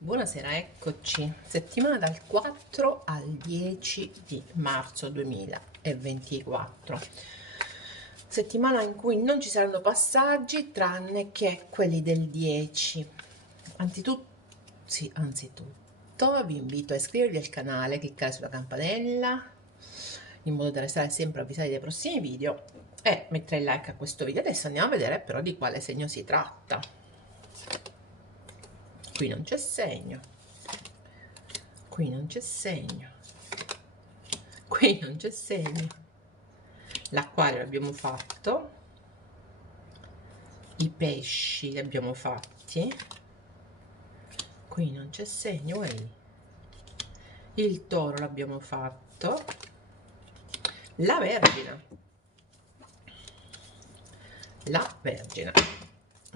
Buonasera, eccoci. Settimana dal 4 al 10 di marzo 2024. Settimana in cui non ci saranno passaggi tranne che quelli del 10. Anzitutto vi invito a iscrivervi al canale, cliccare sulla campanella in modo da restare sempre avvisati dei prossimi video e mettere il like a questo video. Adesso andiamo a vedere però di quale segno si tratta. Qui non c'è segno, qui non c'è segno, qui non c'è segno. L'acquario l'abbiamo fatto, i pesci li abbiamo fatti, qui non c'è segno, il toro l'abbiamo fatto, la vergine,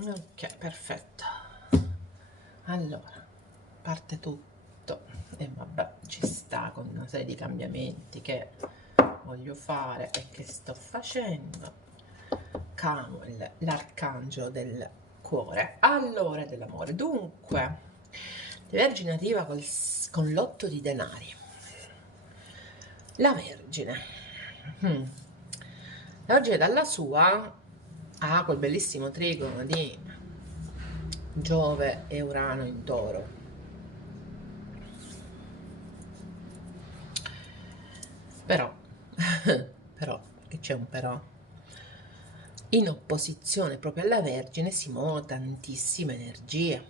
ok, perfetto. Allora, parte tutto e vabbè, ci sta con una serie di cambiamenti che voglio fare e che sto facendo. Camuel, l'arcangelo del cuore, allora dell'amore. Dunque, la Vergine arriva con l'otto di denari. La Vergine, la Vergine dalla sua ha quel bellissimo trigono di Giove e Urano in Toro. Però, che c'è un però, in opposizione proprio alla Vergine si muovono tantissime energie.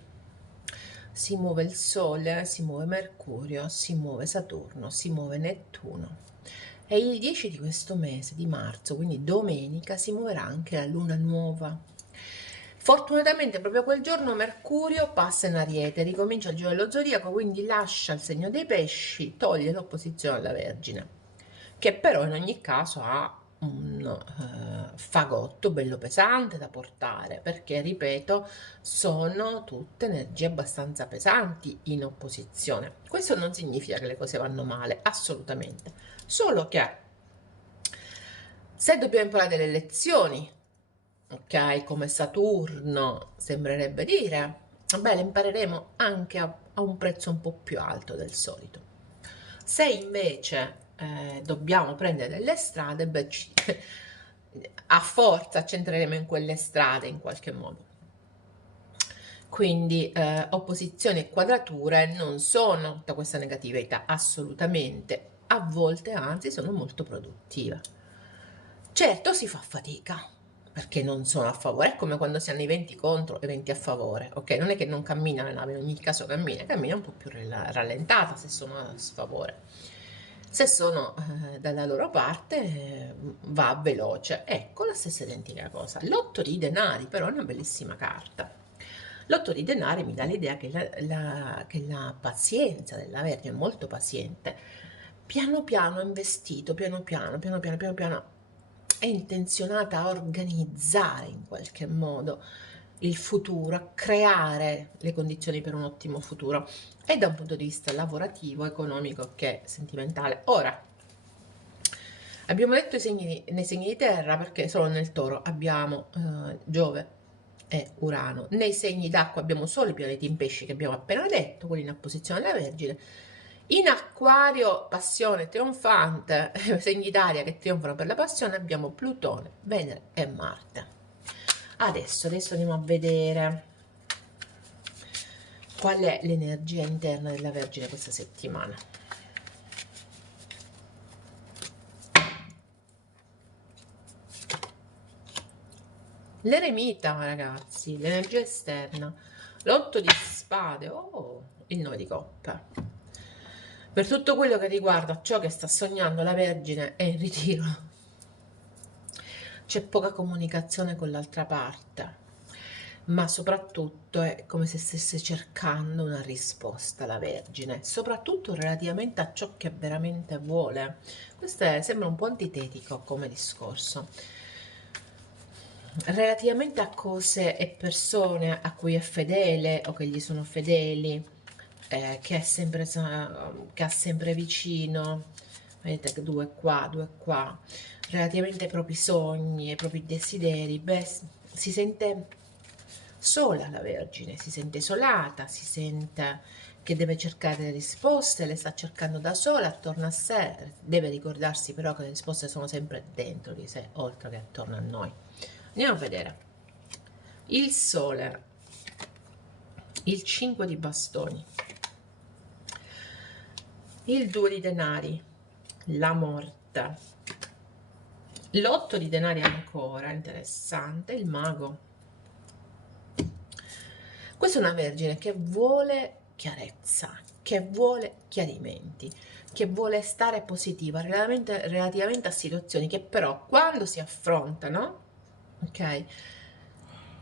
Si muove il Sole, si muove Mercurio, si muove Saturno, si muove Nettuno. E il 10 di questo mese di marzo, quindi domenica, si muoverà anche la Luna nuova. Fortunatamente proprio quel giorno Mercurio passa in Ariete, ricomincia il giro dello zodiaco, quindi lascia il segno dei pesci, toglie l'opposizione alla Vergine, che però in ogni caso ha un fagotto bello pesante da portare, perché ripeto, sono tutte energie abbastanza pesanti in opposizione. Questo non significa che le cose vanno male, assolutamente, solo che se dobbiamo parlare delle elezioni, ok, come Saturno sembrerebbe dire, beh, le impareremo anche a un prezzo un po' più alto del solito. Se invece dobbiamo prendere delle strade, beh, a forza ci entreremo in quelle strade in qualche modo. Quindi opposizioni e quadrature non sono tutta questa negatività, assolutamente, a volte anzi sono molto produttive. Certo si fa fatica, perché non sono a favore, è come quando si hanno i venti contro e i venti a favore, ok? Non è che non cammina la nave, in ogni caso cammina un po' più rallentata se sono a sfavore. Se sono dalla loro parte va veloce, ecco la stessa identica cosa. L'otto di denari però è una bellissima carta. L'otto di denari mi dà l'idea che che la pazienza della Vergine è molto paziente, piano piano ha investito, piano piano è intenzionata a organizzare in qualche modo il futuro, a creare le condizioni per un ottimo futuro, e da un punto di vista lavorativo, economico che sentimentale. Ora, abbiamo detto nei segni di terra perché solo nel Toro abbiamo Giove e Urano. Nei segni d'acqua abbiamo solo i pianeti in pesci che abbiamo appena detto, quelli in opposizione alla Vergine. In Acquario, passione trionfante, segni d'aria che trionfano per la passione, abbiamo Plutone, Venere e Marte. Adesso andiamo a vedere qual è l'energia interna della Vergine questa settimana. L'eremita, ragazzi, l'energia esterna, l'otto di spade, oh, il 9 di coppe. Per tutto quello che riguarda ciò che sta sognando la Vergine è in ritiro. C'è poca comunicazione con l'altra parte, ma soprattutto è come se stesse cercando una risposta la Vergine, soprattutto relativamente a ciò che veramente vuole. Sembra un po' antitetico come discorso. Relativamente a cose e persone a cui è fedele o che gli sono fedeli, che ha sempre vicino, vedete, due qua, relativamente ai propri sogni, ai propri desideri, beh, si sente sola la Vergine, si sente isolata, si sente che deve cercare delle risposte, le sta cercando da sola, attorno a sé, deve ricordarsi però che le risposte sono sempre dentro di sé, oltre che attorno a noi. Andiamo a vedere. Il Sole, il 5 di bastoni, il 2 di denari, la morte, l'8 di denari ancora, interessante, il mago. Questa è una Vergine che vuole chiarezza, che vuole chiarimenti, che vuole stare positiva relativamente a situazioni che però quando si affrontano, ok,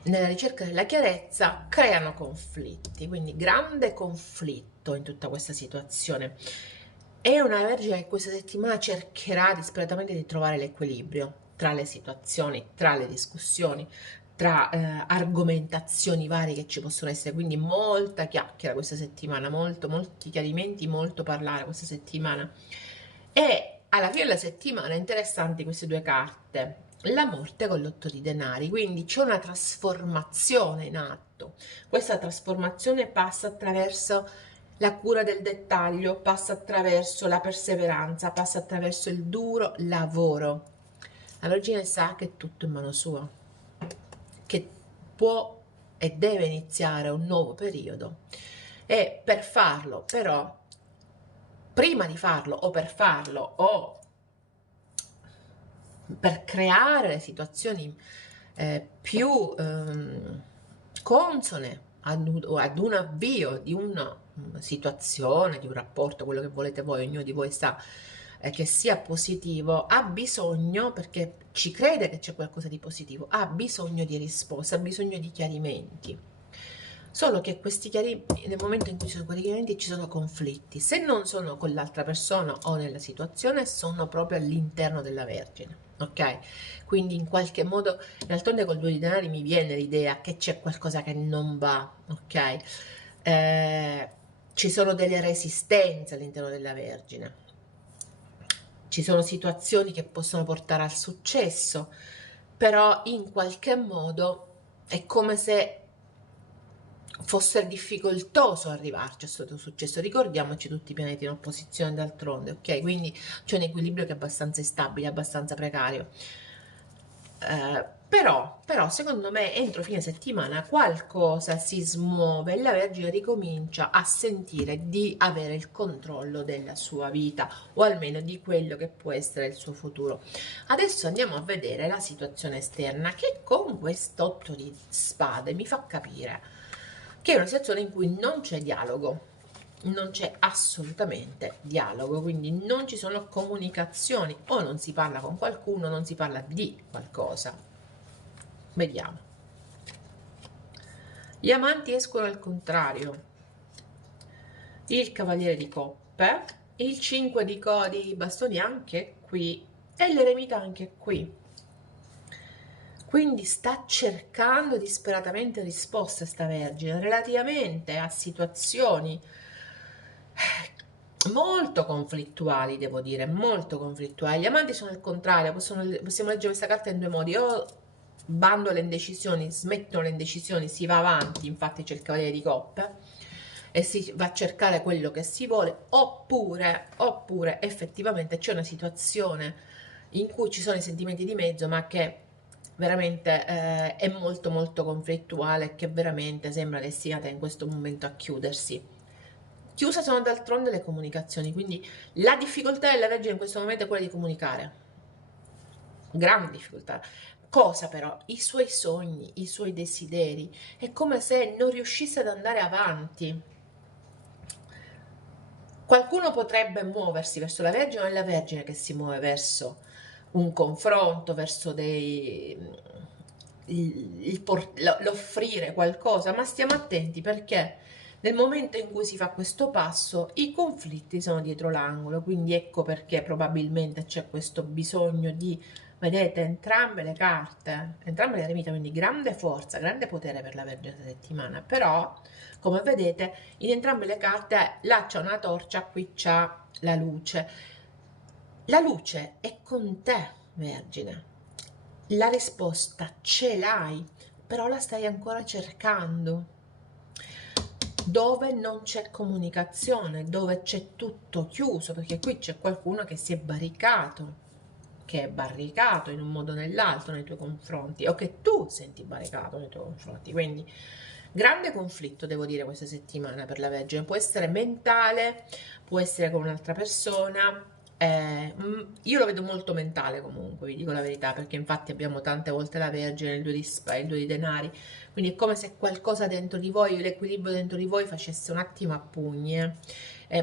nella ricerca della chiarezza creano conflitti, quindi grande conflitto in tutta questa situazione. È una Vergine che questa settimana cercherà disperatamente di trovare l'equilibrio tra le situazioni, tra le discussioni, tra argomentazioni varie che ci possono essere, quindi molta chiacchiera questa settimana, molti chiarimenti, molto parlare questa settimana. E alla fine della settimana interessanti queste due carte, la morte con l'8 di denari, quindi c'è una trasformazione in atto. Questa trasformazione passa attraverso la cura del dettaglio, passa attraverso la perseveranza, passa attraverso il duro lavoro. La Vergine sa che è tutto in mano sua, che può e deve iniziare un nuovo periodo e per farlo però, prima di farlo o per farlo o per creare situazioni più consone ad un avvio di una situazione, di un rapporto, quello che volete voi, ognuno di voi sa che sia positivo, ha bisogno, perché ci crede che c'è qualcosa di positivo, ha bisogno di risposte, ha bisogno di chiarimenti. Solo che questi chiarimenti, nel momento in cui ci sono quei chiarimenti, ci sono conflitti. Se non sono con l'altra persona o nella situazione, sono proprio all'interno della Vergine, ok? Quindi in qualche modo, d'altronde col 2 di denari mi viene l'idea che c'è qualcosa che non va, ok? Ci sono delle resistenze all'interno della Vergine. Ci sono situazioni che possono portare al successo, però in qualche modo è come se fosse difficoltoso arrivarci a questo successo. Ricordiamoci tutti i pianeti in opposizione d'altronde, ok? Quindi c'è un equilibrio che è abbastanza instabile, abbastanza precario. Però secondo me entro fine settimana qualcosa si smuove e la Vergine ricomincia a sentire di avere il controllo della sua vita o almeno di quello che può essere il suo futuro. Adesso andiamo a vedere la situazione esterna che con quest'otto di spade mi fa capire che è una situazione in cui non c'è dialogo, non c'è assolutamente dialogo, quindi non ci sono comunicazioni, o non si parla con qualcuno, non si parla di qualcosa. Vediamo. Gli amanti escono al contrario, il cavaliere di coppe, il 5 di bastoni anche qui e l'eremita anche qui. Quindi sta cercando disperatamente risposte sta Vergine relativamente a situazioni molto conflittuali, devo dire, molto conflittuali. Gli amanti sono il contrario, possiamo leggere questa carta in due modi: o bando le indecisioni, smettono le indecisioni, si va avanti, infatti c'è il cavaliere di coppe e si va a cercare quello che si vuole, oppure effettivamente c'è una situazione in cui ci sono i sentimenti di mezzo, ma che veramente è molto molto conflittuale, che veramente sembra destinata in questo momento a chiudersi. Chiuse sono d'altronde le comunicazioni, quindi la difficoltà della Vergine in questo momento è quella di comunicare, grande difficoltà. Cosa però? I suoi sogni, i suoi desideri, è come se non riuscisse ad andare avanti. Qualcuno potrebbe muoversi verso la Vergine, o è la Vergine che si muove verso un confronto, verso l'offrire qualcosa, ma stiamo attenti perché nel momento in cui si fa questo passo i conflitti sono dietro l'angolo, quindi ecco perché probabilmente c'è questo bisogno di, vedete, entrambe le carte, entrambe le eremite, quindi grande forza, grande potere per la Vergine questa settimana, però come vedete in entrambe le carte là c'è una torcia, qui c'è la luce. La luce è con te, Vergine. La risposta ce l'hai, però la stai ancora cercando. Dove non c'è comunicazione, dove c'è tutto chiuso, perché qui c'è qualcuno che si è barricato, che è barricato in un modo o nell'altro nei tuoi confronti, o che tu senti barricato nei tuoi confronti. Quindi grande conflitto, devo dire, questa settimana per la Vergine. Può essere mentale, può essere con un'altra persona. Io lo vedo molto mentale comunque, vi dico la verità, perché infatti abbiamo tante volte la Vergine, il 2 di il 2 di denari, quindi è come se qualcosa dentro di voi, l'equilibrio dentro di voi facesse un attimo a pugni,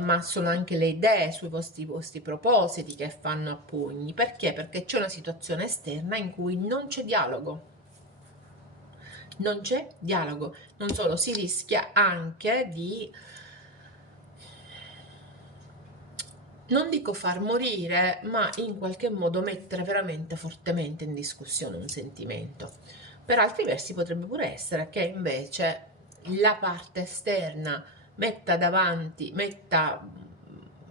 ma sono anche le idee sui vostri propositi che fanno a pugni. Perché? Perché c'è una situazione esterna in cui non c'è dialogo. Non c'è dialogo, non solo, si rischia anche di, non dico far morire, ma in qualche modo mettere veramente fortemente in discussione un sentimento. Per altri versi potrebbe pure essere che invece la parte esterna metta davanti,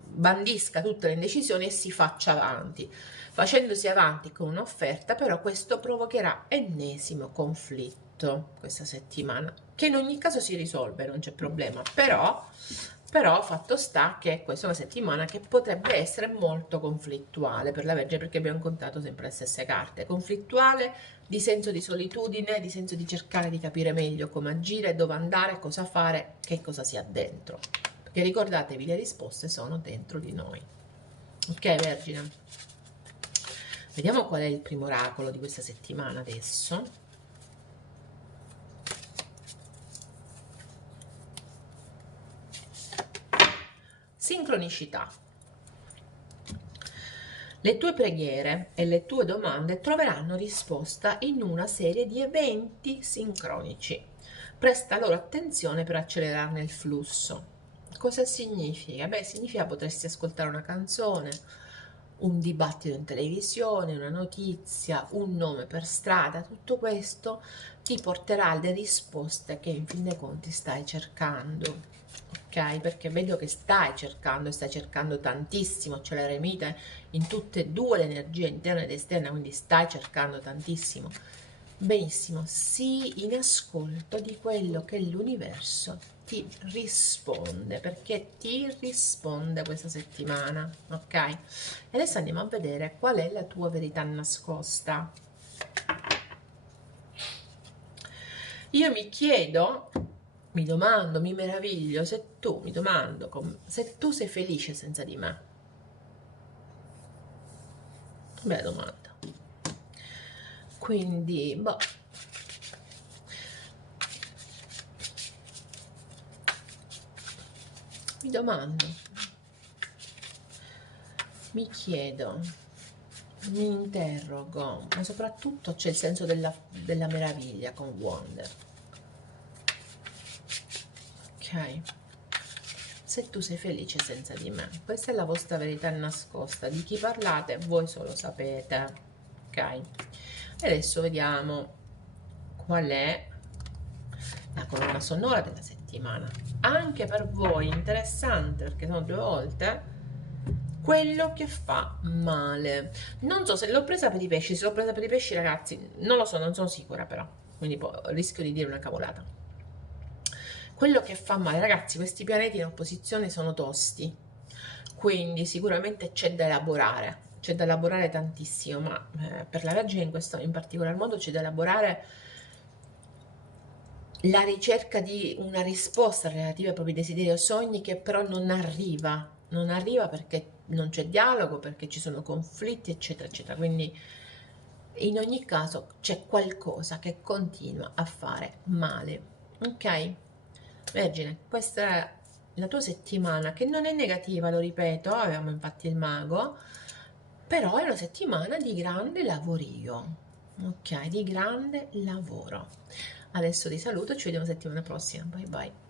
bandisca tutte le indecisioni e si faccia avanti. Facendosi avanti con un'offerta, però questo provocherà ennesimo conflitto questa settimana, che in ogni caso si risolve, non c'è problema, però fatto sta che questa è una settimana che potrebbe essere molto conflittuale per la Vergine, perché abbiamo contato sempre le stesse carte. Conflittuale, di senso di solitudine, di senso di cercare di capire meglio come agire, dove andare, cosa fare, che cosa si ha dentro. Perché ricordatevi, le risposte sono dentro di noi. Ok, Vergine? Vediamo qual è il primo oracolo di questa settimana adesso. Sincronicità. Le tue preghiere e le tue domande troveranno risposta in una serie di eventi sincronici. Presta loro attenzione per accelerarne il flusso. Cosa significa? Beh, significa potresti ascoltare una canzone, un dibattito in televisione, una notizia, un nome per strada. Tutto questo ti porterà alle risposte che in fin dei conti stai cercando. Ok, perché vedo che stai cercando tantissimo, c'è l'eremita in tutte e due le energie interne ed esterne, quindi stai cercando tantissimo. Benissimo, sii in ascolto di quello che l'universo ti risponde, perché ti risponde questa settimana, ok? E adesso andiamo a vedere qual è la tua verità nascosta. Io mi chiedo, mi domando, mi meraviglio se tu, mi domando, se tu sei felice senza di me. Bella domanda. Quindi, boh. Mi domando, mi chiedo, mi interrogo, ma soprattutto c'è il senso della meraviglia con Wonder. Ok? Se tu sei felice senza di me, questa è la vostra verità nascosta. Di chi parlate voi solo sapete. Ok? E adesso vediamo qual è la colonna sonora della settimana. Anche per voi interessante, perché sono 2 volte quello che fa male. Non so se l'ho presa per i pesci. Se l'ho presa per i pesci, ragazzi, non lo so, non sono sicura, però quindi rischio di dire una cavolata. Quello che fa male, ragazzi, questi pianeti in opposizione sono tosti, quindi sicuramente c'è da elaborare tantissimo, ma per la Vergine in questo in particolar modo c'è da elaborare la ricerca di una risposta relativa ai propri desideri o sogni, che però non arriva perché non c'è dialogo, perché ci sono conflitti, eccetera, eccetera. Quindi in ogni caso c'è qualcosa che continua a fare male, ok? Vergine, questa è la tua settimana, che non è negativa, lo ripeto, avevamo infatti il mago, però è una settimana di grande lavorio, ok? Di grande lavoro. Adesso ti saluto, ci vediamo settimana prossima, bye bye.